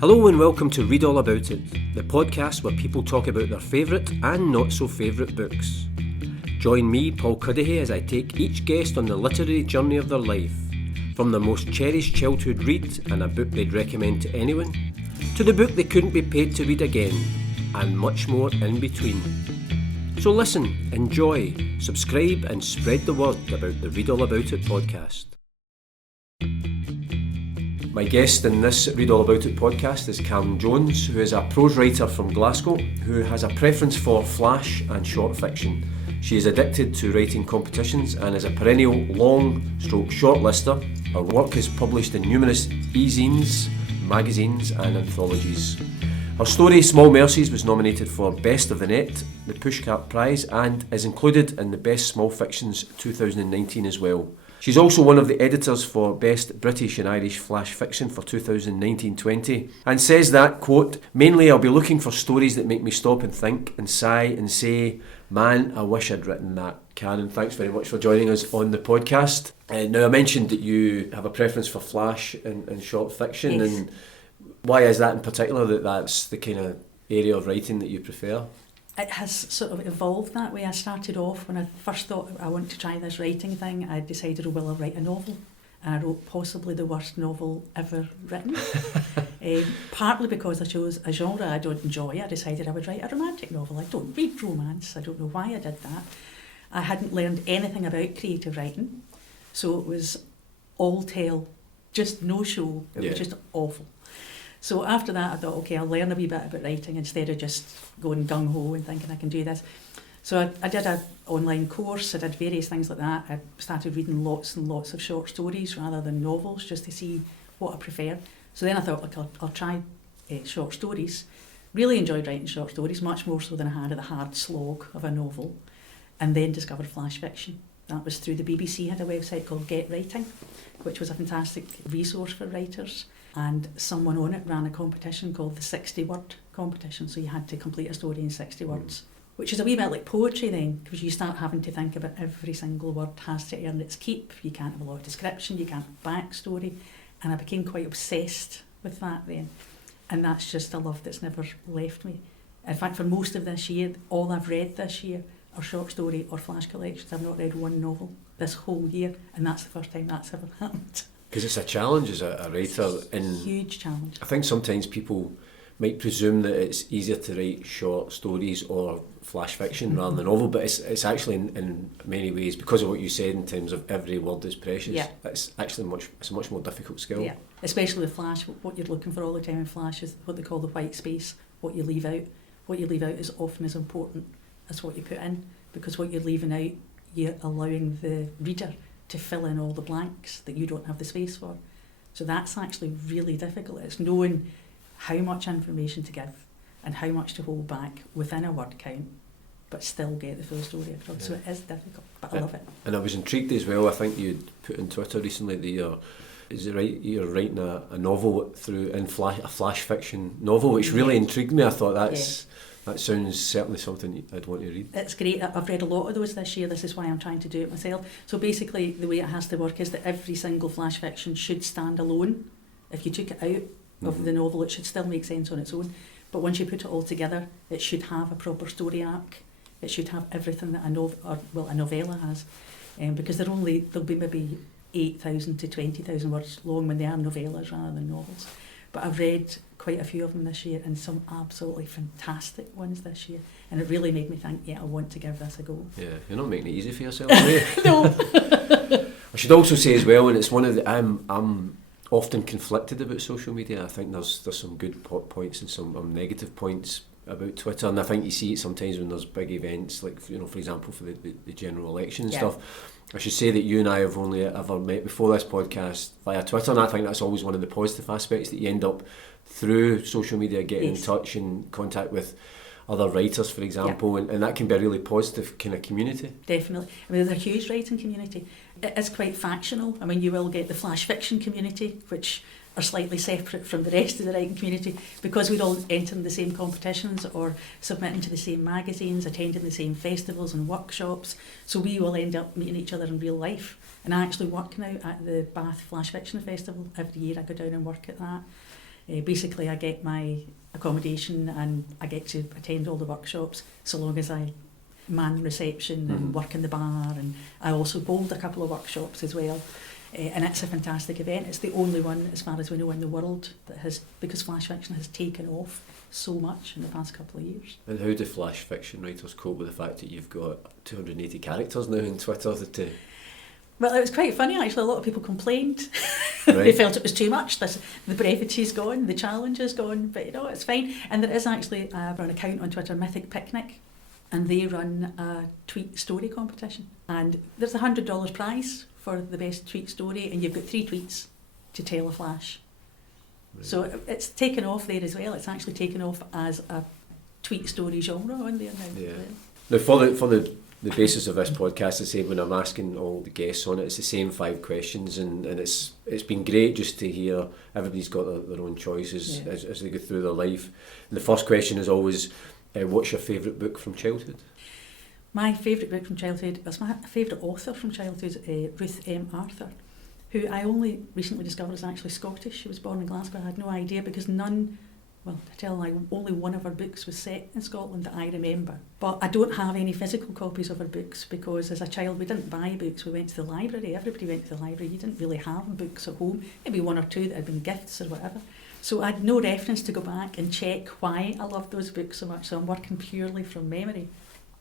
Hello and welcome to Read All About It, the podcast where people talk about their favourite and not so favourite books. Join me, Paul Cuddihy, as I take each guest on the literary journey of their life, from their most cherished childhood read and a book they'd recommend to anyone, to the book they couldn't be paid to read again, and much more in between. So listen, enjoy, subscribe and spread the word about the Read All About It podcast. My guest in this Read All About It podcast is Karen Jones, who is a prose writer from Glasgow who has a preference for flash and short fiction. She is addicted to writing competitions and is a perennial long-short lister. Her work is published in numerous e-zines, magazines and anthologies. Her story, Small Mercies, was nominated for Best of the Net, the Pushcart Prize, and is included in the Best Small Fictions 2019 as well. She's also one of the editors for Best British and Irish Flash Fiction for 2019-20 and says that, quote, "Mainly I'll be looking for stories that make me stop and think and sigh and say, man, I wish I'd written that." Karen, thanks very much for joining us on the podcast. Now, I mentioned that you have a preference for flash and short fiction, Yes. and why is that in particular, that's the kind of area of writing that you prefer? It has sort of evolved that way. I started off, when I first thought I want to try this writing thing, I decided, oh, well, I'll write a novel. And I wrote possibly the worst novel ever written. Partly because I chose a genre I don't enjoy. I decided I would write a romantic novel. I don't read romance. I don't know why I did that. I hadn't learned anything about creative writing. So it was all tell, just no show. It was just awful. So after that, I thought, okay, I'll learn a wee bit about writing instead of just going gung-ho and thinking I can do this. So I did an online course, I did various things like that. I started reading lots and lots of short stories rather than novels, just to see what I prefer. So then I thought, look, I'll try short stories. Really enjoyed writing short stories, much more so than I had at the hard slog of a novel. And then discovered flash fiction. That was through the BBC, had a website called Get Writing, which was a fantastic resource for writers. And someone on it ran a competition called the 60-word competition, so you had to complete a story in 60 words, which is a wee bit like poetry then, because you start having to think about every single word has to earn its keep. You can't have a lot of description, you can't have backstory, and I became quite obsessed with that then, and that's just a love that's never left me. In fact, for most of this year, all I've read this year are short story or flash collections. I've not read one novel this whole year, and that's the first time that's ever happened. Because it's a challenge as a writer. And huge challenge. I think sometimes people might presume that it's easier to write short stories or flash fiction rather than novel, but it's actually in many ways, because of what you said in terms of every word is precious. Yeah. It's actually a much more difficult skill. Yeah, especially with flash. What you're looking for all the time in flash is what they call the white space. What you leave out. What you leave out is often as important as what you put in, because what you're leaving out, you're allowing the reader to fill in all the blanks that you don't have the space for. So that's actually really difficult. It's knowing how much information to give and how much to hold back within a word count, but still get the full story across. Yeah. So it is difficult, but I love it. And I was intrigued as well. I think you'd put on Twitter recently that you're writing a novel through a flash fiction novel, which really intrigued me. I thought that sounds certainly something I'd want to read. It's great. I've read a lot of those this year. This is why I'm trying to do it myself. So basically, the way it has to work is that every single flash fiction should stand alone. If you took it out of the novel, it should still make sense on its own. But once you put it all together, it should have a proper story arc. It should have everything that a novella has. Because there'll be maybe 8,000 to 20,000 words long when they are novellas rather than novels. But I've read quite a few of them this year, and some absolutely fantastic ones this year, and it really made me think, I want to give this a go. Yeah, you're not making it easy for yourself, are you? No. I should also say as well, and it's one of the I'm often conflicted about social media. I think there's some good points and some negative points about Twitter, and I think you see it sometimes when there's big events, like for example for the general election and stuff. I should say that you and I have only ever met before this podcast via Twitter, and I think that's always one of the positive aspects, that you end up through social media getting in touch and contact with other writers, for example, and that can be a really positive kind of community. Definitely. I mean, there's a huge writing community. It is quite factional. I mean, you will get the flash fiction community, which are slightly separate from the rest of the writing community, because we're all entering the same competitions or submitting to the same magazines, attending the same festivals and workshops. So we will end up meeting each other in real life. And I actually work now at the Bath Flash Fiction Festival. Every year I go down and work at that. Basically, I get my accommodation and I get to attend all the workshops so long as I man reception and work in the bar, and I also bowled a couple of workshops as well. And it's a fantastic event. It's the only one, as far as we know, in the world that has, because flash fiction has taken off so much in the past couple of years. And how do flash fiction writers cope with the fact that you've got 280 characters now on Twitter? Well, it was quite funny actually. A lot of people complained. Right. They felt it was too much. The brevity's gone, the challenge is gone, but it's fine. And there is actually an account on Twitter, Mythic Picnic, and they run a tweet story competition. And there's a $100 prize for the best tweet story, and you've got 3 tweets to tell a flash. Right. So it's taken off there as well. It's actually taken off as a tweet story genre on there now. Yeah. Now for the basis of this podcast, the same when I'm asking all the guests on it, it's the same 5 questions, and it's been great just to hear everybody's got their own choices as they go through their life. And the first question is always, what's your favourite book from childhood? My favourite book from childhood, that's my favourite author from childhood, Ruth M. Arthur, who I only recently discovered is actually Scottish. She was born in Glasgow. I had no idea because only one of her books was set in Scotland that I remember. But I don't have any physical copies of her books because as a child we didn't buy books, we went to the library. Everybody went to the library. You didn't really have books at home, maybe 1 or 2 that had been gifts or whatever. So I had no reference to go back and check why I loved those books so much, so I'm working purely from memory.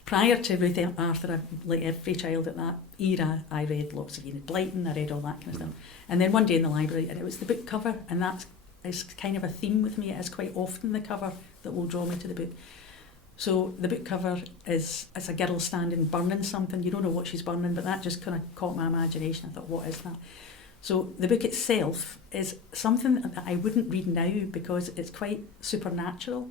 Prior to Ruth M. Arthur, like every child at that era, I read lots of Enid Blyton, I read all that kind of stuff. And then one day in the library, and it was the book cover, and that is kind of a theme with me. It is quite often the cover that will draw me to the book. So the book cover is a girl standing burning something. You don't know what she's burning, but that just kind of caught my imagination. I thought, what is that? So the book itself is something that I wouldn't read now because it's quite supernatural.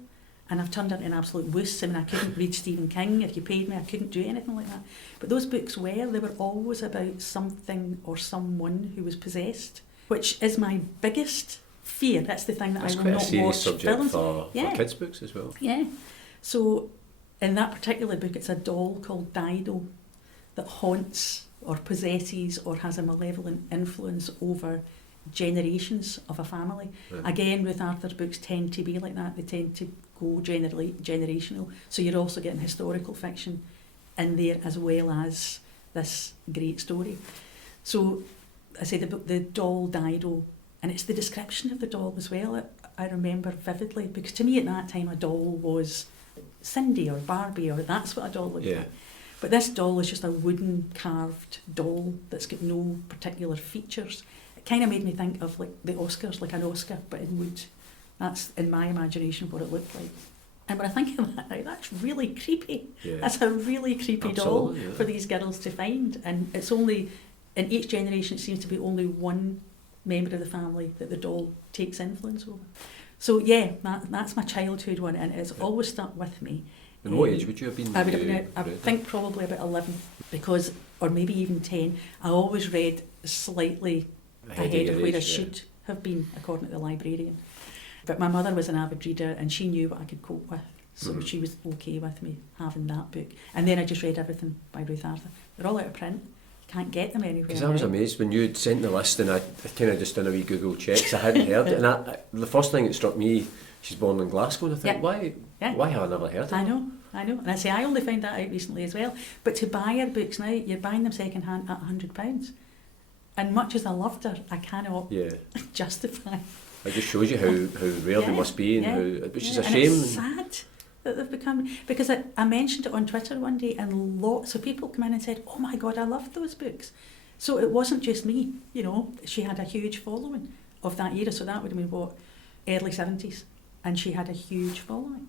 And I've turned into an absolute wuss. I mean, I couldn't read Stephen King. If you paid me, I couldn't do anything like that. But those books they were always about something or someone who was possessed, which is my biggest fear. That's the thing that I will not watch. That's quite a serious subject films. for kids' books as well. Yeah. So in that particular book, it's a doll called Dido that haunts or possesses or has a malevolent influence over generations of a family. Right. Again, Ruth Arthur's books tend to be like that. They tend to go generational. So you're also getting historical fiction in there as well as this great story. So I say the doll Dido, and it's the description of the doll as well. I remember vividly because to me at that time a doll was Cindy or Barbie, or that's what a doll looked like. But this doll is just a wooden carved doll that's got no particular features. It kind of made me think of like the Oscars, like an Oscar but in wood. That's in my imagination what it looked like. And when I think of that now, that's really creepy. Yeah. That's a really creepy doll for these girls to find. And it's only, in each generation it seems to be only one member of the family that the doll takes influence over. So yeah, that's my childhood one, and it's always stuck with me. And what age would you have been? I would have been, I think probably about 11, because, or maybe even 10, I always read slightly ahead of where I should have been, according to the librarian. But my mother was an avid reader and she knew what I could cope with, so she was okay with me having that book. And then I just read everything by Ruth Arthur. They're all out of print. You can't get them anywhere. Because I was amazed when you'd sent the list, and I kind of just done a wee Google check because I hadn't heard it. And the first thing that struck me, she's born in Glasgow, and I thought, why have I never heard of her? I know. And I say, I only found that out recently as well. But to buy her books now, you're buying them second hand at £100. And much as I loved her, I cannot justify. It just shows you how rare they must be, and which is a and shame. It's sad that they've become, because I mentioned it on Twitter one day, and lots of people come in and said, "Oh my God, I loved those books." So it wasn't just me, she had a huge following of that era. So that would have been early 70s, and she had a huge following.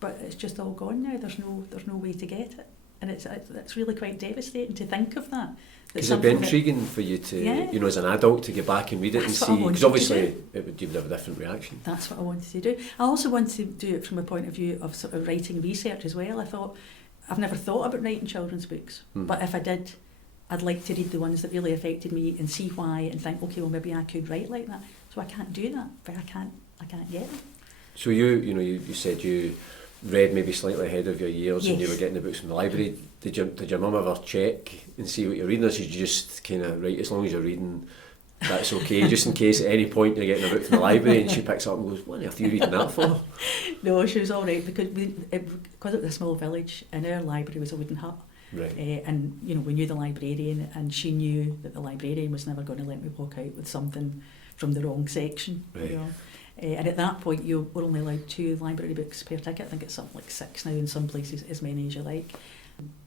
But it's just all gone now. There's no way to get it, and it's really quite devastating to think of that. Because it'd be intriguing for you to, as an adult, to go back and read it and see, because obviously you would have a different reaction. That's what I wanted to do. I also wanted to do it from a point of view of sort of writing research as well. I thought, I've never thought about writing children's books, but if I did, I'd like to read the ones that really affected me and see why, and think, okay, well maybe I could write like that. So I can't do that, but I can't get them. So you said you read maybe slightly ahead of your years, and you were getting the books from the library. Did your mum ever check and see what you're reading, or did you just kind of write, as long as you're reading that's okay, just in case at any point you're getting a book from the library and she picks it up and goes, what on earth are you reading that for? No, she was all right, because it was a small village and our library was a wooden hut. Right. And we knew the librarian, and she knew that the librarian was never going to let me walk out with something from the wrong section. Right. And at that point you were only allowed 2 library books per ticket. I think it's something like 6 now in some places, as many as you like.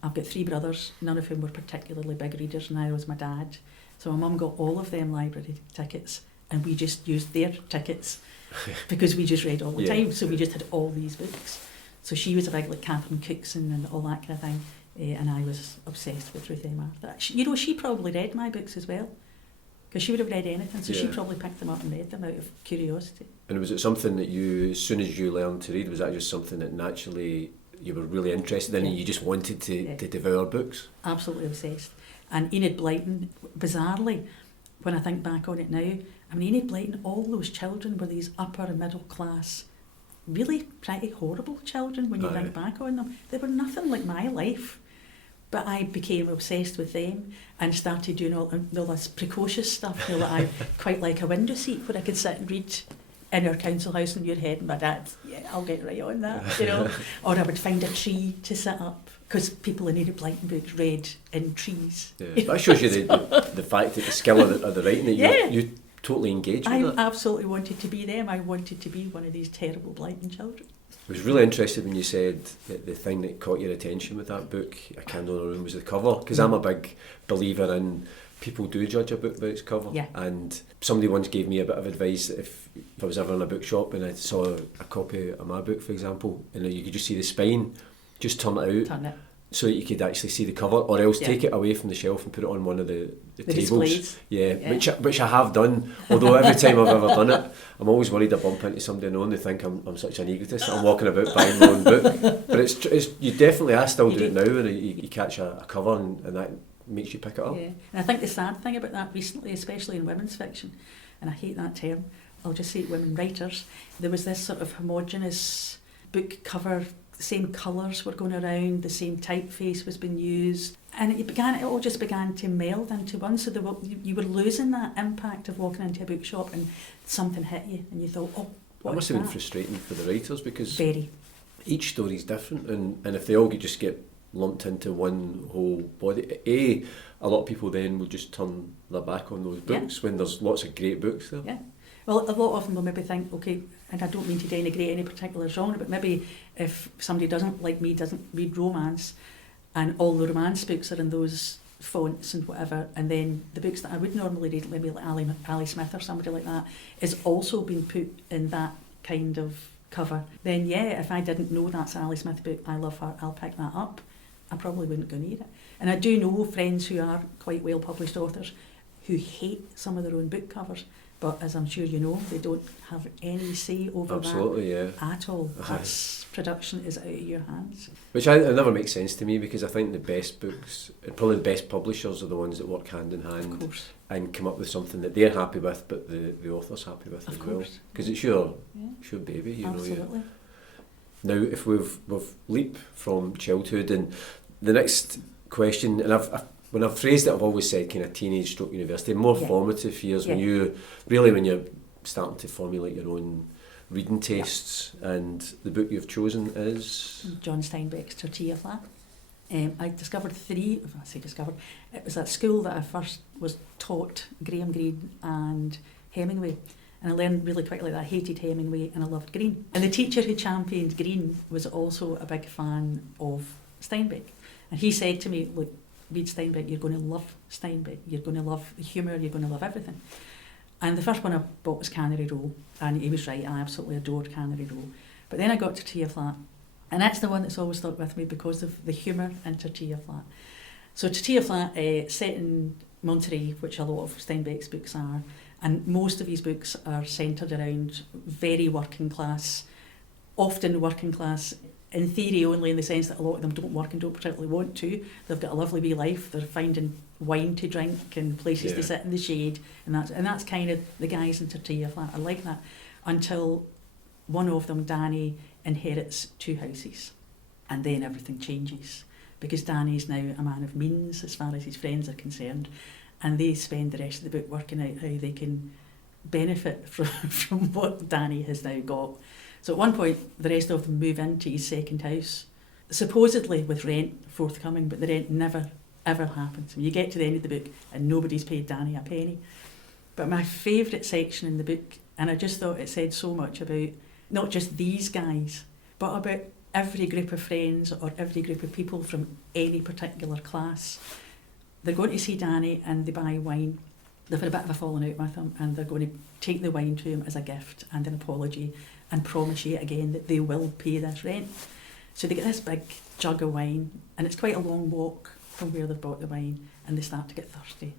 I've got 3 brothers, none of whom were particularly big readers, and neither was my dad. So my mum got all of them library tickets, and we just used their tickets because we just read all the time. So we just had all these books. So she was a big, like, Catherine Cookson and all that kind of thing. And I was obsessed with Ruth M. Arthur. She probably read my books as well, because she would have read anything, so she probably picked them up and read them out of curiosity. And was it something that you, as soon as you learned to read, was that just something that naturally you were really interested in and you just wanted to devour books? Absolutely obsessed. And Enid Blyton, bizarrely, when I think back on it now, I mean, Enid Blyton, all those children were these upper and middle class, really pretty horrible children when you think back on them. They were nothing like my life. But I became obsessed with them and started doing all this precocious stuff, that I quite like a window seat where I could sit and read in our council house in Muirhead, and my dad, I'll get right on that, Or I would find a tree to sit up, because people in Enid Blyton books read in trees. Yeah. That shows you the fact that the skill of the writing that you totally engaged with. I absolutely wanted to be them. I wanted to be one of these terrible Blyton children. I was really interested when you said that the thing that caught your attention with that book, A Candle in a Room, was the cover, because I'm a big believer in people do judge a book by its cover. Yeah. And somebody once gave me a bit of advice that if I was ever in a bookshop and I saw a copy of my book, for example, and you could just see the spine, just turn it out. So that you could actually see the cover, or else take it away from the shelf and put it on one of the tables. Displays. Which I have done. Although every time I've ever done it, I'm always worried I bump into somebody I know and they think I'm such an egotist. I'm walking about buying my own book. But it's you definitely, I still do it now, and you catch a cover and that makes you pick it up. Yeah, and I think the sad thing about that recently, especially in women's fiction, and I hate that term, I'll just say women writers, there was this sort of homogenous book cover. The same colours were going around, the same typeface was being used, and it all just began to meld into one. So you were losing that impact of walking into a bookshop and something hit you and you thought, what It must have been frustrating for the writers, because very. Each story is different, and if they all just get lumped into one whole body, a lot of people then will just turn their back on those books when there's lots of great books there. Yeah. Well, a lot of them will maybe think, okay, and I don't mean to denigrate any particular genre, but maybe if somebody doesn't read romance, and all the romance books are in those fonts and whatever, and then the books that I would normally read, maybe like Ali Smith or somebody like that, is also being put in that kind of cover, then if I didn't know that's an Ali Smith book, I love her, I'll pick that up. I probably wouldn't go near it. And I do know friends who are quite well published authors who hate some of their own book covers. But as I'm sure you know, they don't have any say over that at all. That's production is out of your hands. Which it never makes sense to me, because I think the best books, and probably the best publishers, are the ones that work hand in hand and come up with something that they're happy with, but the author's happy with as well. Because it's your baby, you Absolutely. know. Now, if we've leaped from childhood, and the next question, and when I've phrased it, I've always said kind of teenage stroke university, more formative years when you're starting to formulate your own reading tastes, and the book you've chosen is? John Steinbeck's Tortilla Flat. I discovered it was at school that I first was taught Graham Greene and Hemingway, and I learned really quickly that I hated Hemingway and I loved Greene. And the teacher who championed Greene was also a big fan of Steinbeck, and he said to me, look, read Steinbeck, you're going to love Steinbeck, you're going to love the humour, you're going to love everything. And the first one I bought was Cannery Row, and he was right, I absolutely adored Cannery Row. But then I got Tortilla Flat, and that's the one that's always stuck with me because of the humour in Tortilla Flat. So Tortilla Flat, set in Monterey, which a lot of Steinbeck's books are, and most of his books are centred around very working class, often working class in theory only, in the sense that a lot of them don't work and don't particularly want to. They've got a lovely wee life, they're finding wine to drink and places to sit in the shade, and that's kind of the guys in Tortilla Flat. I like that, until one of them, Danny, inherits 2 houses, and then everything changes, because Danny's now a man of means as far as his friends are concerned, and they spend the rest of the book working out how they can benefit from what Danny has now got. So at one point, the rest of them move into his second house, supposedly with rent forthcoming, but the rent never, ever happens. You get to the end of the book and nobody's paid Danny a penny. But my favourite section in the book, and I just thought it said so much about not just these guys, but about every group of friends or every group of people from any particular class. They're going to see Danny and they buy wine. They've had a bit of a falling out with him, and they're going to take the wine to him as a gift and an apology and promise you again that they will pay this rent. So they get this big jug of wine, and it's quite a long walk from where they've bought the wine, and they start to get thirsty.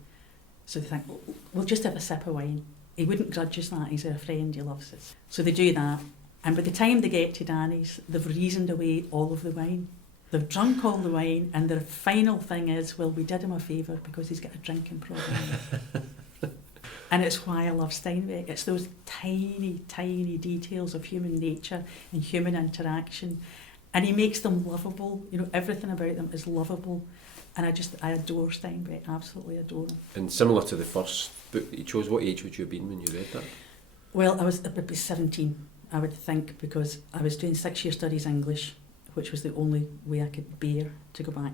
So they think, we'll just have a sip of wine. He wouldn't grudge us that, he's our friend, he loves us. So they do that, and by the time they get to Danny's, they've reasoned away all of the wine. They've drunk all the wine, and their final thing is, well, we did him a favour because he's got a drinking problem. And it's why I love Steinbeck. It's those tiny, tiny details of human nature and human interaction. And he makes them lovable. You know, everything about them is lovable. And I adore Steinbeck, absolutely adore him. And similar to the first book that you chose, what age would you have been when you read that? Well, I was 17, I would think, because I was doing 6-year studies English, which was the only way I could bear to go back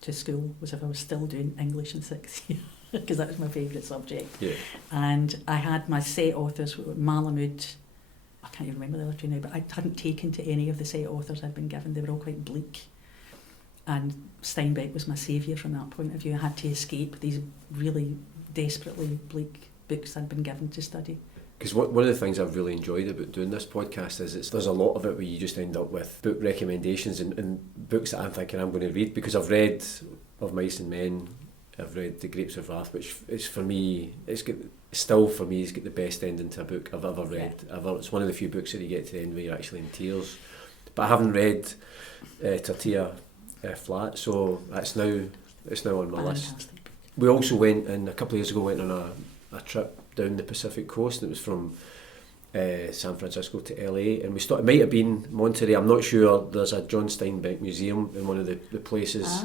to school, was if I was still doing English in 6th year, because that was my favourite subject. Yeah. And I had my set authors, Malamud, I can't even remember the other two now, but I hadn't taken to any of the set authors I'd been given. They were all quite bleak. And Steinbeck was my saviour from that point of view. I had to escape these really desperately bleak books I'd been given to study. Because one of the things I've really enjoyed about doing this podcast is there's a lot of it where you just end up with book recommendations and books that I'm thinking I'm going to read, because I've read Of Mice and Men, I've read The Grapes of Wrath, which is for me, it's got the best ending to a book I've ever read. Yeah. It's one of the few books that you get to the end where you're actually in tears. But I haven't read Tortilla Flat, so it's now on my list. We also went, and a couple of years ago, on a trip down the Pacific coast, and it was from San Francisco to LA, and it might have been Monterey, I'm not sure. There's a John Steinbeck museum in one of the places.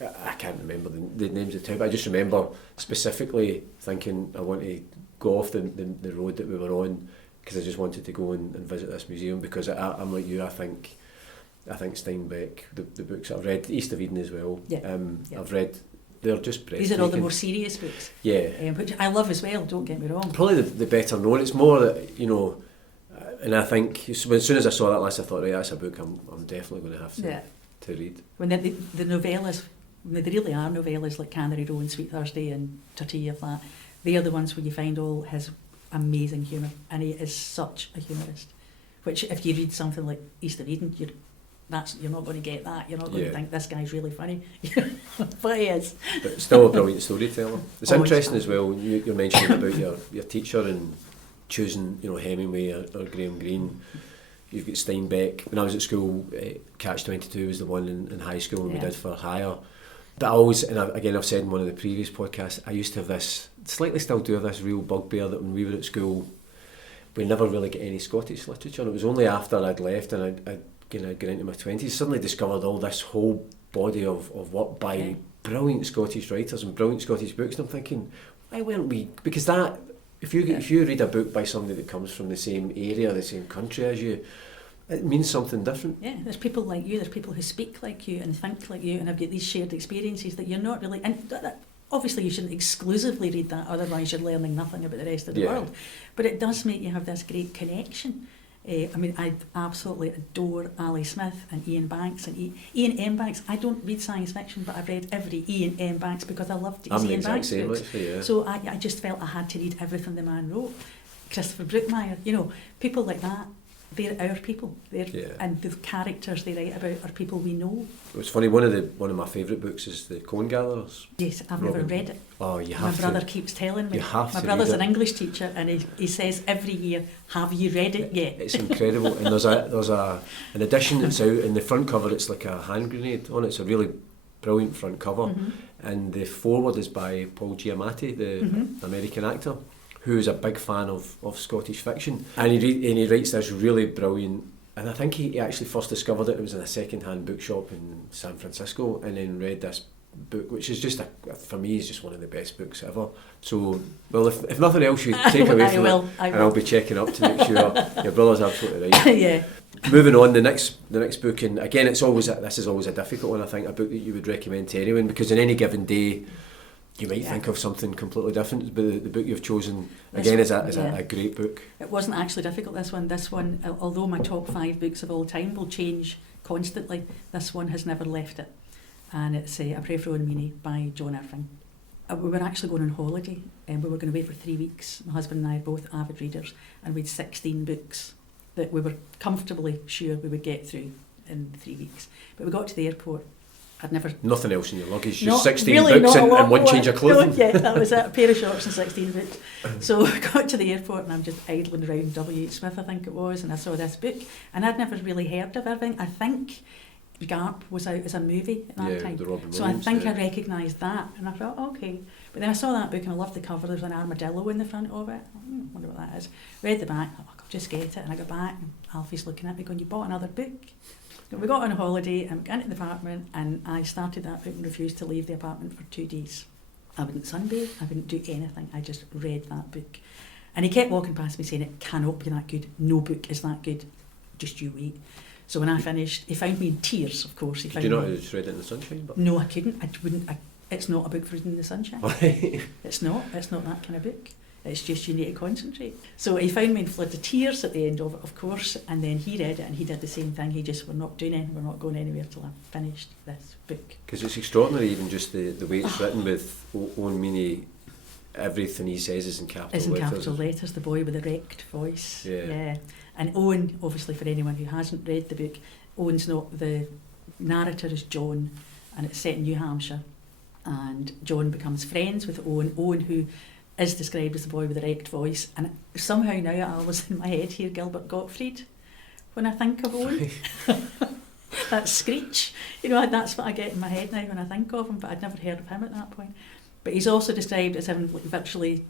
I can't remember the names of the town, but I just remember specifically thinking I want to go off the road that we were on, because I just wanted to go and visit this museum, because I'm like you, I think Steinbeck, the books that I've read, East of Eden as well, I've read, they're just breathtaking. These are all the more serious books. Yeah. Which I love as well, don't get me wrong. Probably the better known. It's more that, you know, and I think as soon as I saw that list, I thought, right, that's a book I'm definitely going to have to read. When the novellas, they really are novellas like Cannery Row and Sweet Thursday and Tortilla Flat, they are the ones where you find all his amazing humour, and he is such a humorist. Which, if you read something like East of Eden, you're not going to get that. You're not going to think this guy's really funny, but he is. But still a brilliant storyteller. It's interesting as well. You're mentioning about your teacher and choosing, you know, Hemingway or Graham Greene. You've got Steinbeck. When I was at school, Catch-22 was the one in high school, and we did For Hire. But I always, and I've said in one of the previous podcasts, I used to have this, slightly still do have this real bugbear that when we were at school, we never really get any Scottish literature. And it was only after I'd left and I'd got into my 20s, suddenly discovered all this whole body of work by brilliant Scottish writers and brilliant Scottish books. And I'm thinking, why weren't we? Because that, if you read a book by somebody that comes from the same area, the same country as you, it means something different. Yeah, there's people like you, there's people who speak like you and think like you and have got these shared experiences that you're not really, and obviously you shouldn't exclusively read that, otherwise you're learning nothing about the rest of the world. But it does make you have this great connection. I mean, I absolutely adore Ali Smith and Ian Banks and Ian M. Banks. I don't read science fiction, but I've read every Ian M. Banks because I loved his Ian Banks books. Yeah. So I just felt I had to read everything the man wrote. Christopher Brookmeyer, you know, people like that. They're our people. And the characters they write about are people we know. It's funny. One of my favourite books is The Cone Gatherers. Yes, I've never read it. Oh, you have to. My brother keeps telling me. You have my to brother's read an English teacher, and he says every year, "Have you read it yet?" It's incredible. And there's an edition that's out, and the front cover, it's like a hand grenade on it. It's a really brilliant front cover, and the foreword is by Paul Giamatti, the American actor, who is a big fan of Scottish fiction, and he writes this really brilliant. And I think he actually first discovered it was in a second-hand bookshop in San Francisco, and then read this book, which is just for me is just one of the best books ever. So, well, if nothing else you take away from it, and I'll be checking up to make sure your brother's absolutely right. Yeah. Moving on, the next book, and again, this is always a difficult one. I think a book that you would recommend to anyone, because on any given day, you might think of something completely different. But the book you've chosen again is a great book. It wasn't actually difficult. This one, although my top 5 books of all time will change constantly, this one has never left it. And it's A Prayer for Owen Meany by John Irving. We were actually going on holiday, and we were going away for 3 weeks. My husband and I are both avid readers, and we had 16 books that we were comfortably sure we would get through in 3 weeks. But we got to the airport. I'd never... Nothing else in your luggage, just 16 books and one change of clothing. No, yeah, that was it, a pair of shorts and 16 books. So I got to the airport and I'm just idling around W.H. Smith, I think it was, and I saw this book. And I'd never really heard of Irving. I think Garp was out as a movie at that time. The Robin so Williams, I think I recognised that. And I thought, okay. But then I saw that book and I loved the cover. There's an armadillo in the front of it. I wonder what that is. Read the back, I'll just get it. And I got back and Alfie's looking at me going, you bought another book? We got on a holiday and we got into the apartment, and I started that book and refused to leave the apartment for 2 days. I wouldn't sunbathe, I wouldn't do anything, I just read that book. And he kept walking past me saying, it cannot be that good, no book is that good, just you wait. So when I finished, he found me in tears, of course. Did you not just read it in the sunshine? But no, I couldn't, it's not a book for reading in the sunshine. It's not that kind of book. It's just you need to concentrate. So he found me in floods of tears at the end of it, of course, and then he read it and he did the same thing. He just, we're not doing anything, we're not going anywhere till I've finished this book. Because it's extraordinary, even just the way it's written with Owen Meany. Everything he says is in capital letters. Is in capital letters, the boy with the wrecked voice. Yeah. And Owen, obviously for anyone who hasn't read the book, Owen's not, the narrator is John, and it's set in New Hampshire. And John becomes friends with Owen who is described as the boy with the wrecked voice, and somehow now I always in my head hear Gilbert Gottfried when I think of Owen. That screech, that's what I get in my head now when I think of him, but I'd never heard of him at that point. But he's also described as having virtually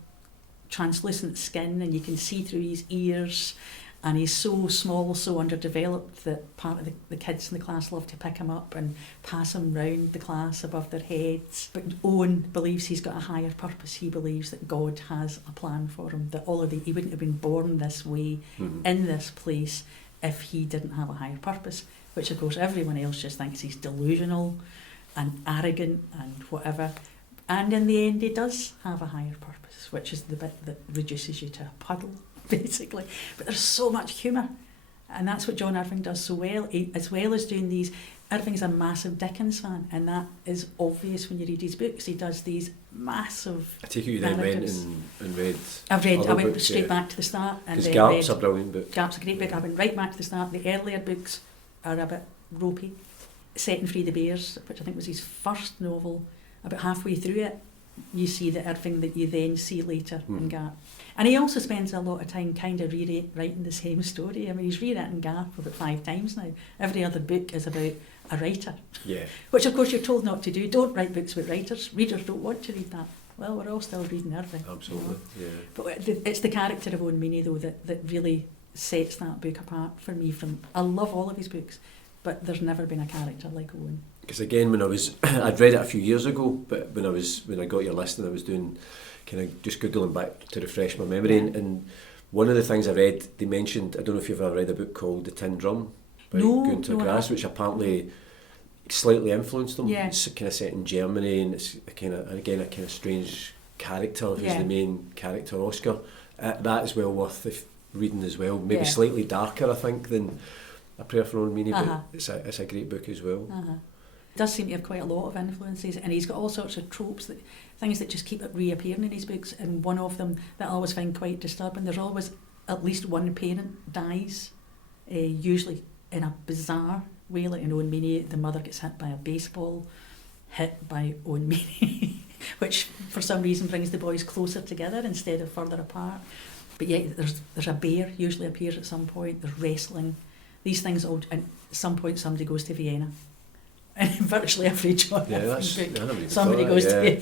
translucent skin, and you can see through his ears, and he's so small, so underdeveloped that part of the kids in the class love to pick him up and pass him round the class above their heads. But Owen believes he's got a higher purpose. He believes that God has a plan for him, that he wouldn't have been born this way, in this place, if he didn't have a higher purpose, which of course everyone else just thinks he's delusional and arrogant and whatever. And in the end he does have a higher purpose, which is the bit that reduces you to a puddle, basically. But there's so much humour, and that's what John Irving does so well. As well as doing these, Irving's a massive Dickens fan, and that is obvious when you read his books. He does these massive I take it you then went and read. I went straight back to the start, and because Garp's a brilliant book. Garp's a great book. I went right back to the start. The earlier books are a bit ropey. Setting Free the Bears, which I think was his first novel, about halfway through it, you see the Irving that you then see later in Garp. And he also spends a lot of time kind of rewriting the same story. I mean, he's rewritten Garp about 5 times now. Every other book is about a writer. Yeah. Which, of course, you're told not to do. Don't write books about writers. Readers don't want to read that. Well, we're all still reading Irving. Absolutely, yeah. But it's the character of Owen Meany, though, that really sets that book apart for me. I love all of his books, but there's never been a character like Owen. Because again, when I'd read it a few years ago, but when I got your list and I was doing kind of just Googling back to refresh my memory, and one of the things I read, they mentioned, I don't know if you've ever read a book called The Tin Drum by Günter Grass, which apparently slightly influenced them. Yeah. It's kind of set in Germany, and it's a kind of strange character who's the main character, Oscar. That is well worth reading as well. Maybe slightly darker, I think, than A Prayer for Owen Meany, but it's a great book as well. Does seem to have quite a lot of influences, and he's got all sorts of tropes, things that just keep reappearing in his books, and one of them that I always find quite disturbing, there's always at least one parent dies, usually in a bizarre way, like in Owen Meany, the mother gets hit by a baseball, hit by Owen Meany, which for some reason brings the boys closer together instead of further apart. But yeah, there's a bear usually appears at some point, there's wrestling, these things all, and at some point somebody goes to Vienna. And virtually every John Irving book, somebody goes to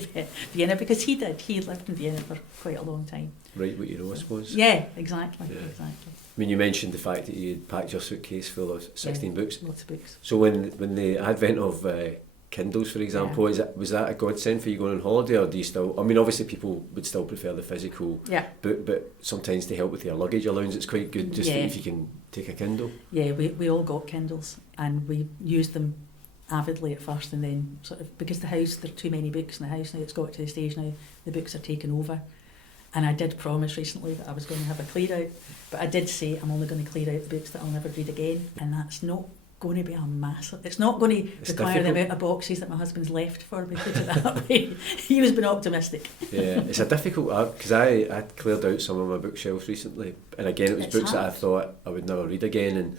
Vienna, because he lived in Vienna for quite a long time. Right, what you know, I suppose. Yeah, exactly. I mean, you mentioned the fact that you had packed your suitcase full of 16 books. Lots of books. So when the advent of Kindles, for example, was that a godsend for you going on holiday, or do you still? I mean, obviously people would still prefer the physical book, but sometimes to help with your luggage allowance, it's quite good just if you can take a Kindle. Yeah, we all got Kindles, and we used them avidly at first, and then sort of because there are too many books in the house now. It's got to the stage now the books are taken over, and I did promise recently that I was going to have a clear out, but I did say I'm only going to clear out the books that I'll never read again, and that's not going to be a massive. It's not going to require the amount of boxes that my husband's left for me, put it that way. He was being optimistic. Yeah, it's a difficult because I cleared out some of my bookshelves recently, and again it was books that I thought I would never read again, and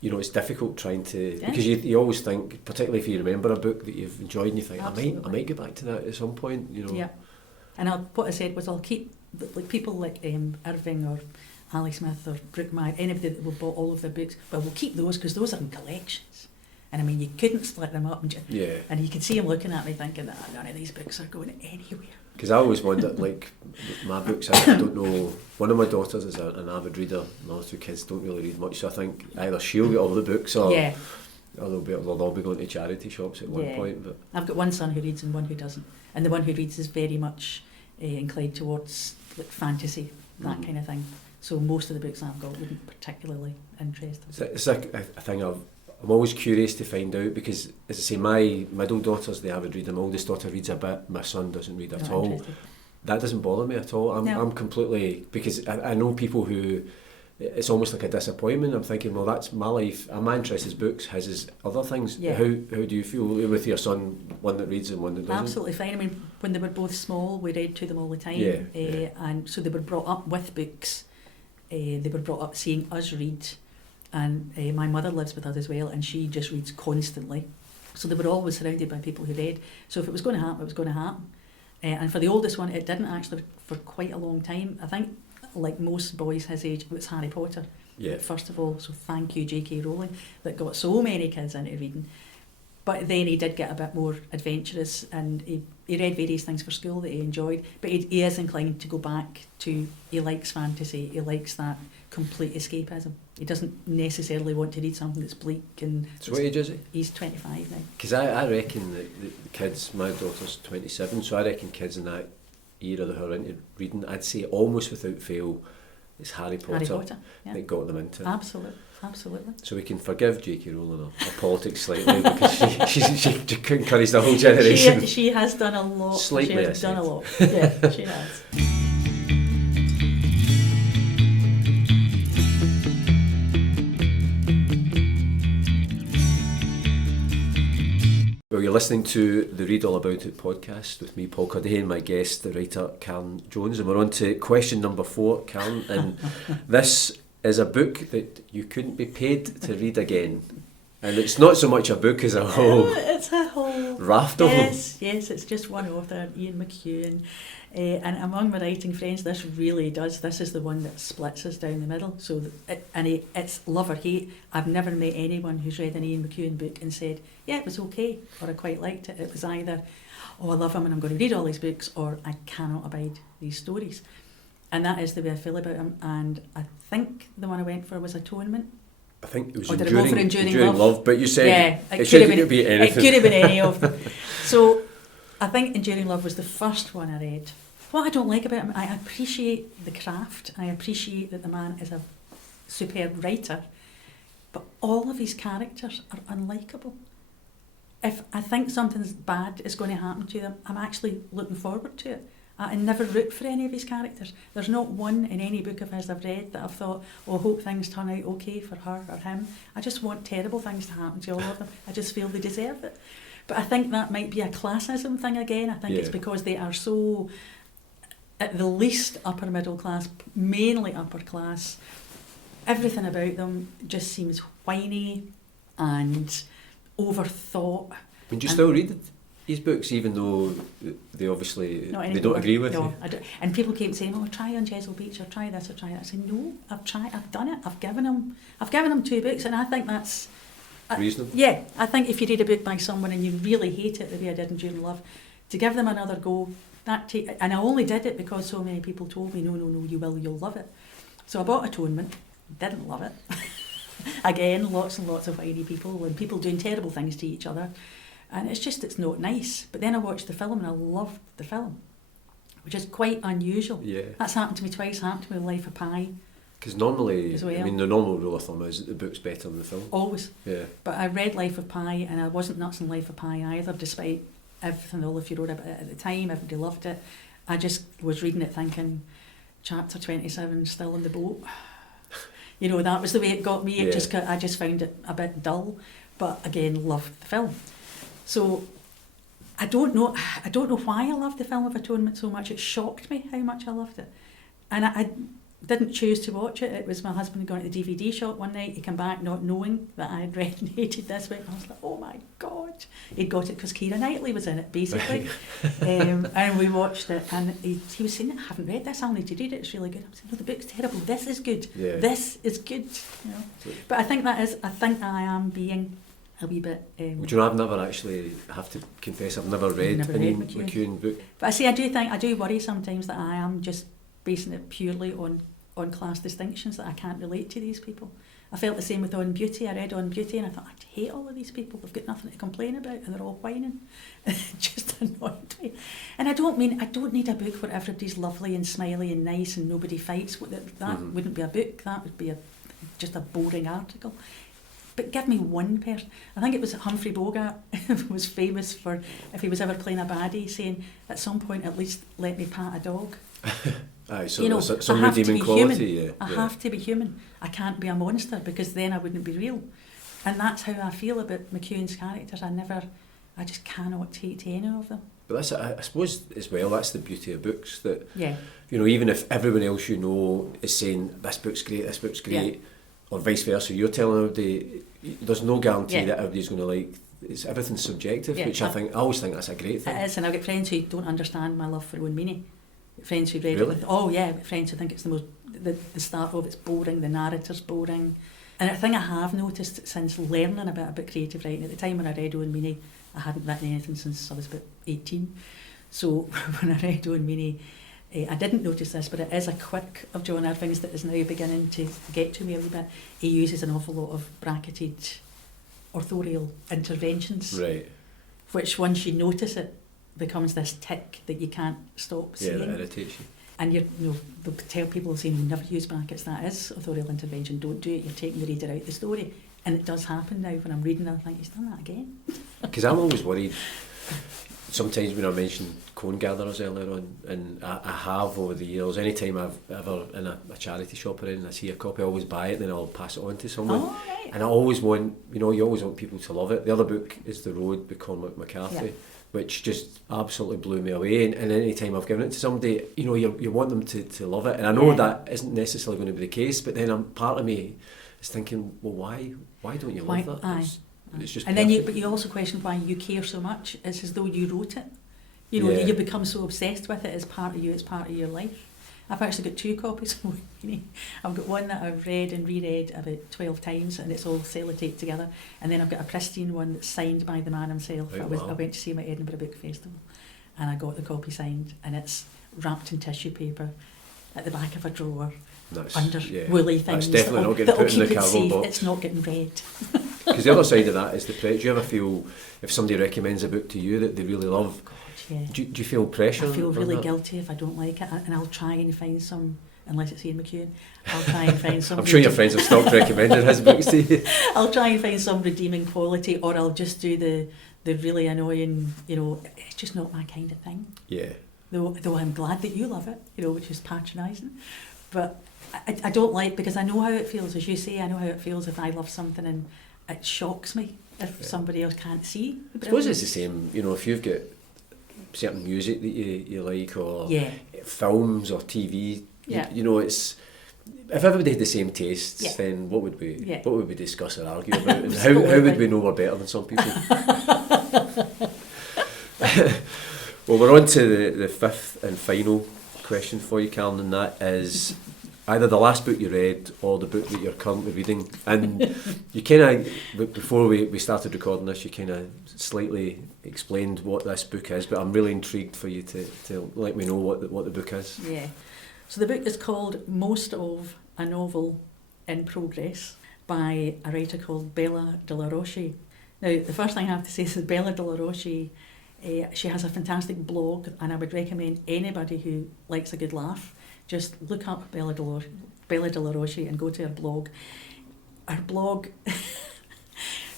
you know it's difficult trying to because you always think, particularly if you remember a book that you've enjoyed, and you think I might get back to that at some point, you know. Yeah, and what I said was I'll keep like people like Irving or Ali Smith or Brooke Meyer, anybody that will bought all of their books, well, we'll keep those because those are in collections. And I mean, you couldn't split them up. And you could see him looking at me thinking that none of these books are going anywhere. Because I always wondered, like, my books, I don't know, one of my daughters is an avid reader, my other two kids don't really read much, so I think either she'll get all the books or they'll all be going to charity shops at one point. But I've got one son who reads and one who doesn't. And the one who reads is very much inclined towards like fantasy, that kind of thing. So most of the books I've got wouldn't particularly interest them. It's like a thing I'm always curious to find out because, as I say, my middle daughter's the avid reader, my oldest daughter reads a bit, my son doesn't read at all. Interested. That doesn't bother me at all. I'm completely, because I know people who, it's almost like a disappointment. I'm thinking, well, that's my life. My interest is books, his is other things. Yeah. How do you feel with your son, one that reads and one that doesn't? Absolutely fine. I mean, when they were both small, we read to them all the time. And so they were brought up with books. They were brought up seeing us read, and my mother lives with us as well, and she just reads constantly. So they were always surrounded by people who read. So if it was going to happen, it was going to happen. And for the oldest one, it didn't actually for quite a long time. I think, like most boys his age, it was Harry Potter. Yeah. First of all, so thank you, J.K. Rowling, that got so many kids into reading. But then he did get a bit more adventurous, and he read various things for school that he enjoyed, but he is inclined to go back to, he likes fantasy, he likes that complete escapism. He doesn't necessarily want to read something that's bleak. And so what age is he? He's 25 now. Because I reckon that the kids, my daughter's 27, so I reckon kids in that era that are into reading, I'd say almost without fail, it's Harry Potter that got them into it. Absolutely. So we can forgive J.K. Rowling her politics slightly because she could encourage the whole generation. She has done a lot. Slightly, she has done a lot. Yeah, she has. Well, you're listening to the Read All About It podcast with me, Paul Cuddihy, and my guest, the writer Karen Jones. And we're on to question number 4, Karen. And this is a book that you couldn't be paid to read again. And it's not so much a book as a whole... It's a whole... raft of them. Yes, it's just one author, Ian McEwan. And among my writing friends, this is the one that splits us down the middle. So it's love or hate. I've never met anyone who's read an Ian McEwan book and said, yeah, it was okay, or I quite liked it. It was either, oh, I love him and I'm going to read all these books, or I cannot abide these stories. And that is the way I feel about him. And I think the one I went for was Atonement. I think it was Enduring Love. But you said it could be anything. It could have been any of them. So I think Enduring Love was the first one I read. What I don't like about him, I appreciate the craft. I appreciate that the man is a superb writer, but all of his characters are unlikable. If I think something's bad is going to happen to them, I'm actually looking forward to it. I never root for any of his characters. There's not one in any book of his I've read that I've thought, oh, I hope things turn out okay for her or him. I just want terrible things to happen to all of them. I just feel they deserve it. But I think that might be a classism thing again. I think it's because they are so, at the least, upper middle class, mainly upper class. Everything about them just seems whiny and overthought. Would you still read his books, even though they obviously they don't agree with you? I don't. And people keep saying, "Oh, try on Jezreel Beach, or try this, or try that." I say, "No, I've tried. I've done it. I've given him 2 books, and I think that's reasonable." Yeah, I think if you read a book by someone and you really hate it, the way I did Enduring Love, to give them another go. And I only did it because so many people told me, no, you'll love it. So I bought Atonement, didn't love it. Again, lots and lots of whiny people and people doing terrible things to each other. And it's not nice. But then I watched the film and I loved the film, which is quite unusual. Yeah. That's happened to me twice. Happened to me with Life of Pi. Because normally, As well. I mean, the normal rule of thumb is that the book's better than the film. Always. Yeah. But I read Life of Pi and I wasn't nuts on Life of Pi either, despite everything all of you wrote about it at the time. Everybody loved it. I just was reading it thinking, chapter 27, still in the boat. You know, that was the way it got me. I just found it a bit dull, but again, loved the film. So I don't know why I loved the film of Atonement so much. It shocked me how much I loved it, and I didn't choose to watch it. It was my husband going to the DVD shop one night. He came back not knowing that I had read and hated this book. I was like, oh my God. He'd got it because Keira Knightley was in it, basically. And we watched it, and he was saying, I haven't read this, I'll need to read it, it's really good. I was saying, no, the book's terrible, this is good. Yeah. This is good. You know? But I think I am being a wee bit... Would you know, I've never actually, I have to confess, I've never read any McEwan book. But I do worry sometimes that I am just basing it purely on class distinctions, that I can't relate to these people. I felt the same with On Beauty. I read On Beauty and I thought, I hate all of these people. They've got nothing to complain about and they're all whining. It just annoyed me. And I don't need a book where everybody's lovely and smiley and nice and nobody fights. That wouldn't be a book. That would be just a boring article. But give me one person. I think it was Humphrey Bogart who was famous for, if he was ever playing a baddie, saying, at some point at least let me pat a dog. Aye, so you know, some redeeming quality. I have to be human. I can't be a monster because then I wouldn't be real. And that's how I feel about McEwan's characters. I just cannot take to any of them. But that's, I suppose as well, that's the beauty of books, that Yeah. you know, even if everyone else you know is saying this book's great, or vice versa, you're telling everybody, there's no guarantee that everybody's going to like. Everything's subjective, which I always think that's a great thing. It is, and I've got friends who don't understand my love for Owen Meany. Friends who read Really? it friends who think it's the start of it's boring, the narrator's boring. And a thing I have noticed since learning a bit about creative writing, at the time when I read Owen Meany, I hadn't written anything since I was about 18. So when I read Owen Meany, I didn't notice this, but it is a quirk of John Irving's that is now beginning to get to me a wee bit. He uses an awful lot of bracketed authorial interventions, Right. which once you notice it, becomes this tick that you can't stop seeing. Yeah, that irritates you. And they'll tell people, saying, never use brackets, that is authorial intervention, don't do it, you're taking the reader out the story. And it does happen now when I'm reading it, I think, he's done that again. Because I'm always worried, sometimes when I mentioned cone gatherers earlier on, and I have over the years, any time I've ever in a charity shop or anything, I see a copy, I always buy it and then I'll pass it on to someone. Oh, right. And I always want, you always want people to love it. The other book is The Road by Cormac McCarthy, which just absolutely blew me away. And any time I've given it to somebody, you want them to love it. And I know that isn't necessarily going to be the case, but then part of me is thinking, well, why don't you love that? Aye. It's just and perfect. then you also question why you care so much. It's as though you wrote it. You become so obsessed with it. It's part of you. It's part of your life. I've actually got 2 copies of Winnie. I've got one that I've read and reread about 12 times, and it's all sellotaped together. And then I've got a pristine one that's signed by the man himself. Right, I went to see him at Edinburgh Book Festival, and I got the copy signed, and it's wrapped in tissue paper at the back of a drawer. Under woolly things. That's definitely not getting put in the cardboard box. It's not getting read. Because the other side of that is the pressure. Do you ever feel, if somebody recommends a book to you that they really love, do you feel pressure? I feel really guilty if I don't like it, and I'll try and find some, unless it's Ian McEwan, I'll try and find some... I'm sure your friends have stopped recommending his books to you. I'll try and find some redeeming quality, or I'll just do the really annoying, it's just not my kind of thing. Yeah. Though I'm glad that you love it, which is patronising. But I don't like, because I know how it feels, as you say, I know how it feels if I love something and it shocks me if somebody else can't see. I suppose it's the same, if you've got certain music that you like, or films or TV, it's, if everybody had the same tastes, then what would we discuss or argue about, and how would we know we're better than some people? Well, we're on to the 5th and final question for you, Karen, and that is either the last book you read or the book that you're currently reading. And you kind of, before we started recording this, you kind of slightly explained what this book is, but I'm really intrigued for you to let me know what the book is. Yeah. So the book is called Most of a Novel in Progress by a writer called Bella de la Roche. Now, the first thing I have to say is that Bella De La Roche, she has a fantastic blog, and I would recommend anybody who likes a good laugh, just look up Bella De La Roche and go to her blog. Her blog,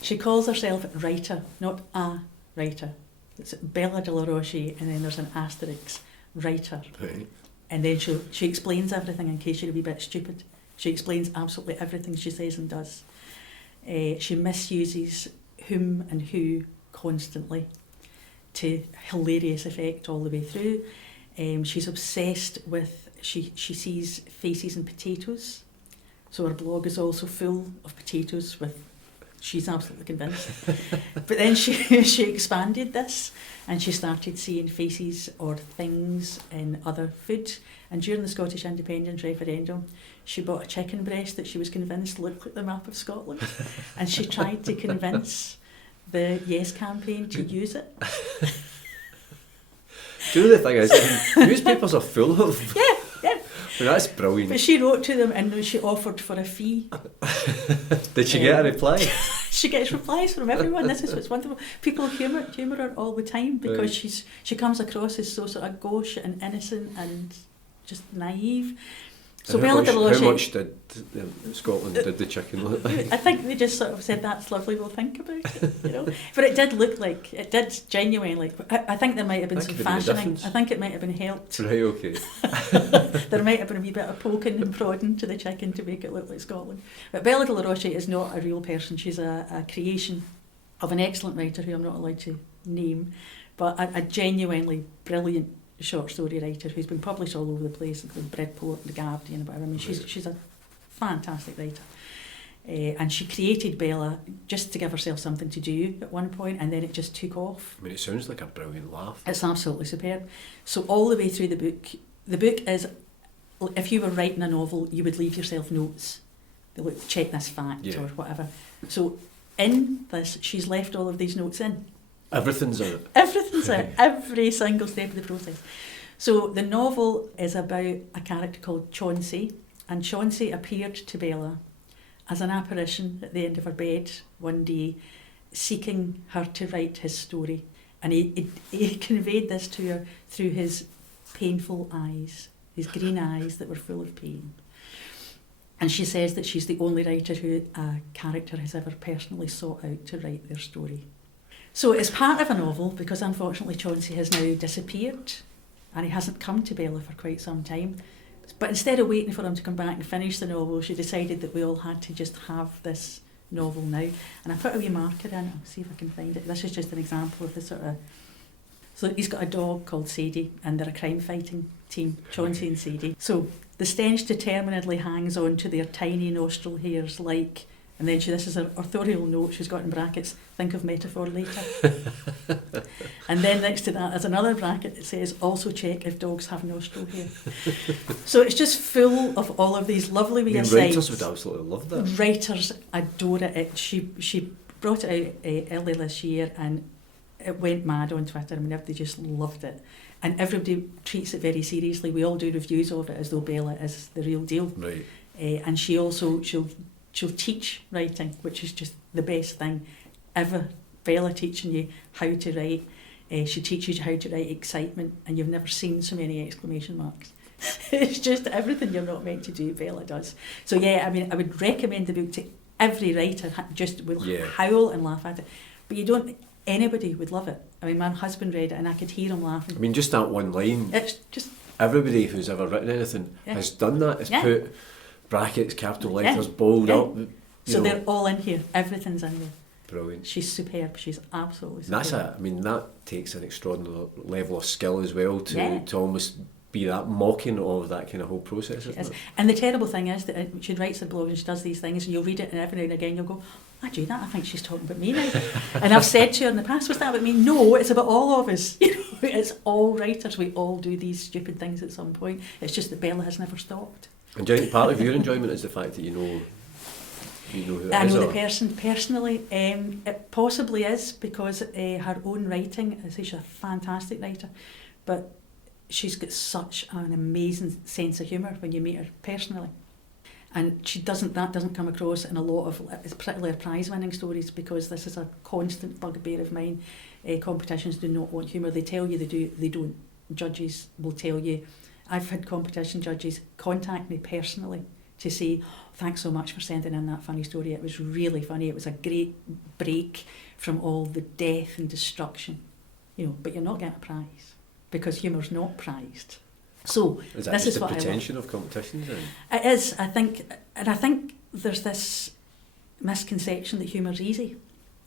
she calls herself writer, not a writer. It's Bella De La Roche, and then there's an asterisk, writer. Right. And then she explains everything in case you're a wee bit stupid. She explains absolutely everything she says and does. She misuses whom and who constantly to hilarious effect all the way through. She's obsessed with, she sees faces in potatoes. So her blog is also full of potatoes she's absolutely convinced. But then she expanded this and she started seeing faces or things in other food. And during the Scottish independence referendum, she bought a chicken breast that she was convinced looked like the map of Scotland. And she tried to convince the Yes campaign to use it. Do you know the thing is, newspapers are full of... Yeah. I mean, that's brilliant. But she wrote to them and she offered for a fee. Did she get a reply? She gets replies from everyone. This is what's wonderful. People humour her all the time because Right. she comes across as so sort of gauche and innocent and just naive. So Bella De La Roche, how much did Scotland did the chicken look like? I think they just sort of said, that's lovely, we'll think about it, you know. But it did look like, it did genuinely, I think there might have been That some could have been the fashioning. difference. I think it might have been helped. Right, okay. There might have been a wee bit of poking and prodding to the chicken to make it look like Scotland. But Bella De La Roche is not a real person. She's a creation of an excellent writer who I'm not allowed to name, but a genuinely brilliant short story writer who's been published all over the place, including Bridport, The Guardian, and whatever. I mean, she's a fantastic writer. And she created Bella just to give herself something to do at one point, and then it just took off. I mean, it sounds like a brilliant laugh. It's absolutely superb. So all the way through the book is, if you were writing a novel, you would leave yourself notes. They look, check this fact or whatever. So in this, she's left all of these notes in. Everything's in it. Everything's in it. Every single step of the process. So the novel is about a character called Chauncey, and Chauncey appeared to Bella as an apparition at the end of her bed one day, seeking her to write his story. And he conveyed this to her through his painful eyes, his green eyes that were full of pain. And she says that she's the only writer who a character has ever personally sought out to write their story. So it's part of a novel because unfortunately Chauncey has now disappeared and he hasn't come to Bella for quite some time. But instead of waiting for him to come back and finish the novel, she decided that we all had to just have this novel now. And I put a wee marker in it. I'll see if I can find it. This is just an example of the sort of... So he's got a dog called Sadie and they're a crime fighting team, Chauncey and Sadie. So the stench determinedly hangs on to their tiny nostril hairs like... And then this is an authorial note she's got in brackets, think of metaphor later. And then next to that there's another bracket that says, also check if dogs have nostril hair. So it's just full of all of these lovely wee asides. Writers would absolutely love that. Writers adore it. She brought it out early this year and it went mad on Twitter. I mean, everybody just loved it. And everybody treats it very seriously. We all do reviews of it as though Bella is the real deal. Right. And she also, she'll teach writing, which is just the best thing ever. Bella teaching you how to write. She teaches you how to write excitement, and you've never seen so many exclamation marks. It's just everything you're not meant to do, Bella does. So yeah, I mean, I would recommend the book to every writer. Just will howl and laugh at it. But you don't. Anybody would love it. I mean, my husband read it, and I could hear him laughing. I mean, just that one line. It's just everybody who's ever written anything has done that. Has put brackets, capital letters, bold up. So they're all in here. Everything's in there. Brilliant. She's superb. She's absolutely superb. I mean, that takes an extraordinary level of skill as well to almost be that mocking of that kind of whole process. Isn't it? And the terrible thing is that she writes a blog and she does these things and you'll read it and every now and again you'll go, I do that, I think she's talking about me now. And I've said to her in the past, was that about me? No, it's about all of us. You know, it's all writers. We all do these stupid things at some point. It's just that Bella has never stopped. And do you think part of your enjoyment is the fact that you know who it is? I know the person personally. It possibly is because her own writing, I say she's a fantastic writer, but she's got such an amazing sense of humour when you meet her personally. And that doesn't come across in a lot of, particularly prize-winning stories, because this is a constant bugbear of mine. Competitions do not want humour. They tell you they don't. Judges will tell you. I've had competition judges contact me personally to say, thanks so much for sending in that funny story. It was really funny. It was a great break from all the death and destruction. But you're not getting a prize because humour's not prized. So is that this just is the what pretension of competitions? It is, I think, and I think there's this misconception that humour's easy,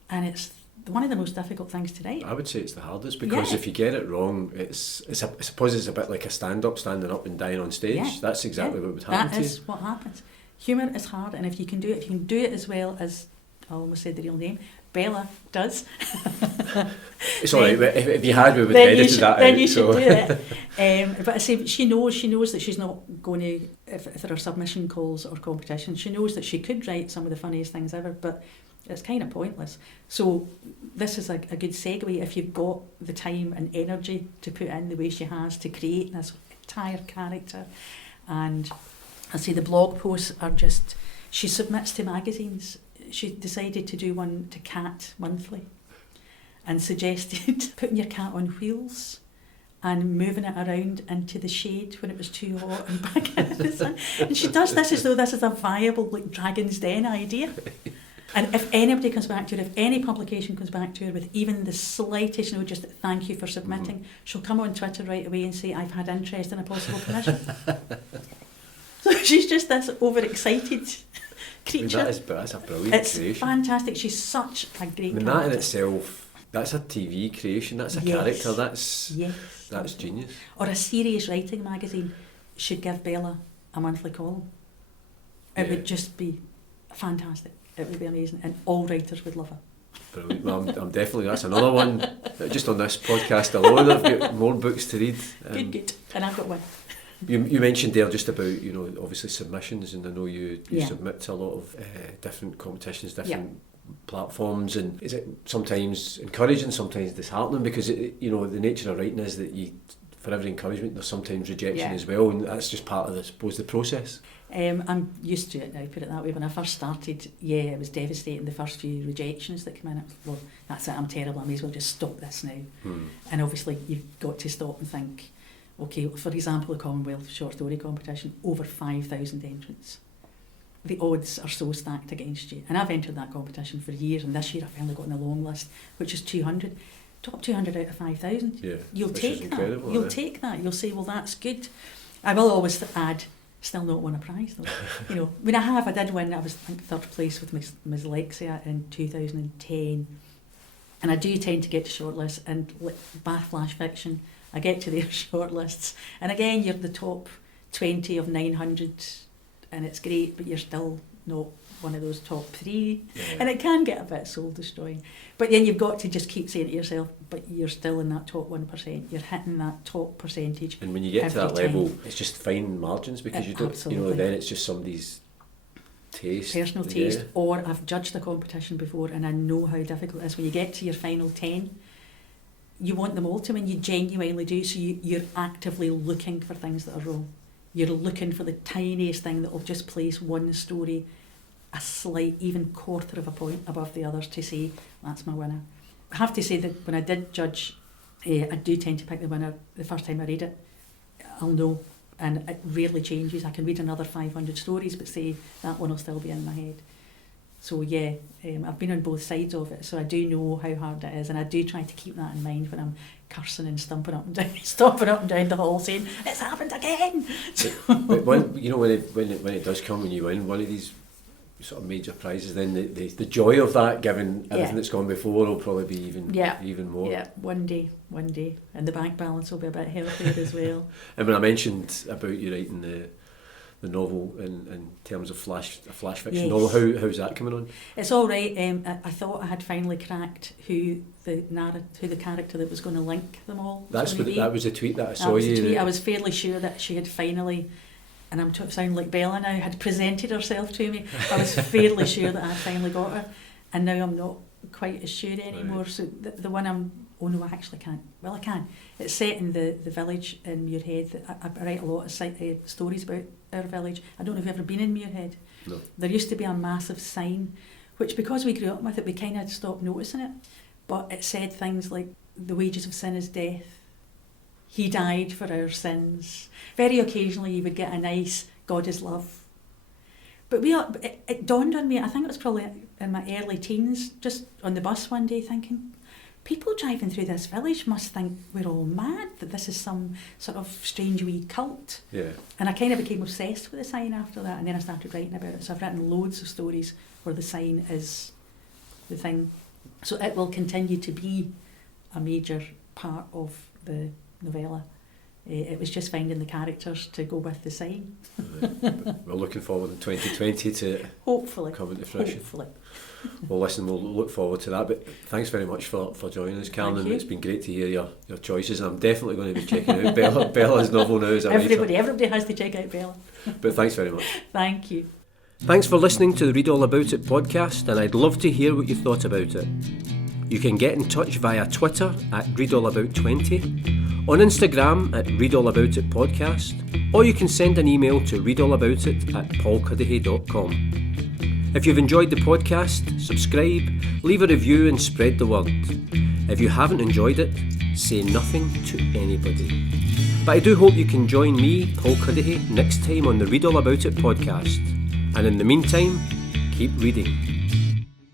and it's one of the most difficult things to write. I would say it's the hardest, because if you get it wrong, I suppose it's a bit like a stand-up, standing up and dying on stage. Yeah. That's exactly what would happen to you. That is what happens. Humour is hard, and if you can do it as well as, I almost said the real name, Bella does. It's all right. If you had, we would have edited that out. Then you should do it. But I say, she knows that she's not going to, if there are submission calls or competitions, she knows that she could write some of the funniest things ever, but it's kind of pointless. So this is a good segue. If you've got the time and energy to put in the way she has to create this entire character, and I say the blog posts are just, she submits to magazines. She decided to do one to Cat Monthly and suggested putting your cat on wheels and moving it around into the shade when it was too hot and back into the sun. And she does this as though this is a viable Dragon's Den idea. And if anybody comes back to her, if any publication comes back to her with even the slightest, just thank you for submitting, she'll come on Twitter right away and say, I've had interest in a possible commission. So she's just this overexcited creature. That's a brilliant creation. It's fantastic. She's such a great character. That in itself, that's a TV creation. That's a character. That's genius. Or a serious writing magazine should give Bella a monthly column. It would just be fantastic. It would be amazing, and all writers would love her. Brilliant. Well, I'm definitely, that's another one. Just on this podcast alone, I've got more books to read. Good. And I've got one. You mentioned there just about, obviously submissions, and I know you submit to a lot of different competitions, different platforms, and is it sometimes encouraging, sometimes disheartening, because the nature of writing is that for every encouragement there's sometimes rejection as well, and that's just part of the process. I'm used to it now, put it that way. When I first started, it was devastating, the first few rejections that came in. Well, that's it, I'm terrible, I may as well just stop this now. And obviously you've got to stop and think, okay, for example, the Commonwealth Short Story Competition, over 5,000 entrants. The odds are so stacked against you. And I've entered that competition for years, and this year I finally got on the long list, which is 200. Top 200 out of 5,000. Yeah, You'll take that. You'll take that. You'll say, well, that's good. I will always add, still not won a prize though. I did win. I was third place with Ms. Lexia in 2010, and I do tend to get to shortlists, and Bath Flash Fiction, I get to their shortlists, and again you're the top 20 of 900, and it's great, but you're still not one of those top 3, and it can get a bit soul destroying. But then you've got to just keep saying to yourself, but you're still in that top 1%. You're hitting that top percentage. And when you get to that level, it's just fine margins, because you don't, then it's just somebody's taste, personal taste. Or I've judged the competition before, and I know how difficult it is when you get to your final 10. You want them all to win. You genuinely do. So you're actively looking for things that are wrong. You're looking for the tiniest thing that will just place one story a slight, even quarter of a point above the others to say, that's my winner. I have to say that when I did judge, I do tend to pick the winner the first time I read it. I'll know, and it rarely changes. I can read another 500 stories, but say that one will still be in my head. So I've been on both sides of it, so I do know how hard it is, and I do try to keep that in mind when I'm cursing and stomping up and down the hall saying, it's happened again. But when it does come, when you win one of these sort of major prizes, then the joy of that, given everything that's gone before, will probably be even more. Yeah, one day, and the bank balance will be a bit healthier as well. And when I mentioned about you writing the novel in terms of flash fiction novel, how's that coming on? It's all right. I thought I had finally cracked who the character that was going to link them all. That was a tweet that I saw you. I was fairly sure that she had finally, and I'm sounding like Bella now, had presented herself to me. I was fairly sure that I had finally got her, and now I'm not quite as sure anymore. Right. So the one I'm oh no, I actually can't. Well, I can. It's set in the village in Muirhead. I write a lot of stories about our village. I don't know if you've ever been in Muirhead. No. There used to be a massive sign, which because we grew up with it, we kind of stopped noticing it. But it said things like, the wages of sin is death. He died for our sins. Very occasionally you would get a nice, God is love. But it dawned on me, I think it was probably in my early teens, just on the bus one day thinking, people driving through this village must think we're all mad, that this is some sort of strange wee cult. Yeah. And I kind of became obsessed with the sign after that, and then I started writing about it. So I've written loads of stories where the sign is the thing. So it will continue to be a major part of the novella. It was just finding the characters to go with the sign. We're looking forward in 2020 to hopefully come into fruition. Hopefully. Well, listen, we'll look forward to that. But thanks very much for joining us, Karen. Thank you. It's been great to hear your choices. I'm definitely going to be checking out Bella's novel now as a Everybody writer. has to check out Bella. But thanks very much. Thank you. Thanks for listening to the Read All About It podcast, and I'd love to hear what you thought about it. You can get in touch via Twitter at ReadAllAbout20, on Instagram at ReadAllAboutIt or you can send an email to readallaboutit@paulcuddihy.com. If you've enjoyed the podcast, subscribe, leave a review and spread the word. If you haven't enjoyed it, say nothing to anybody. But I do hope you can join me, Paul Cuddihy, next time on the Read All About It podcast. And in the meantime, keep reading.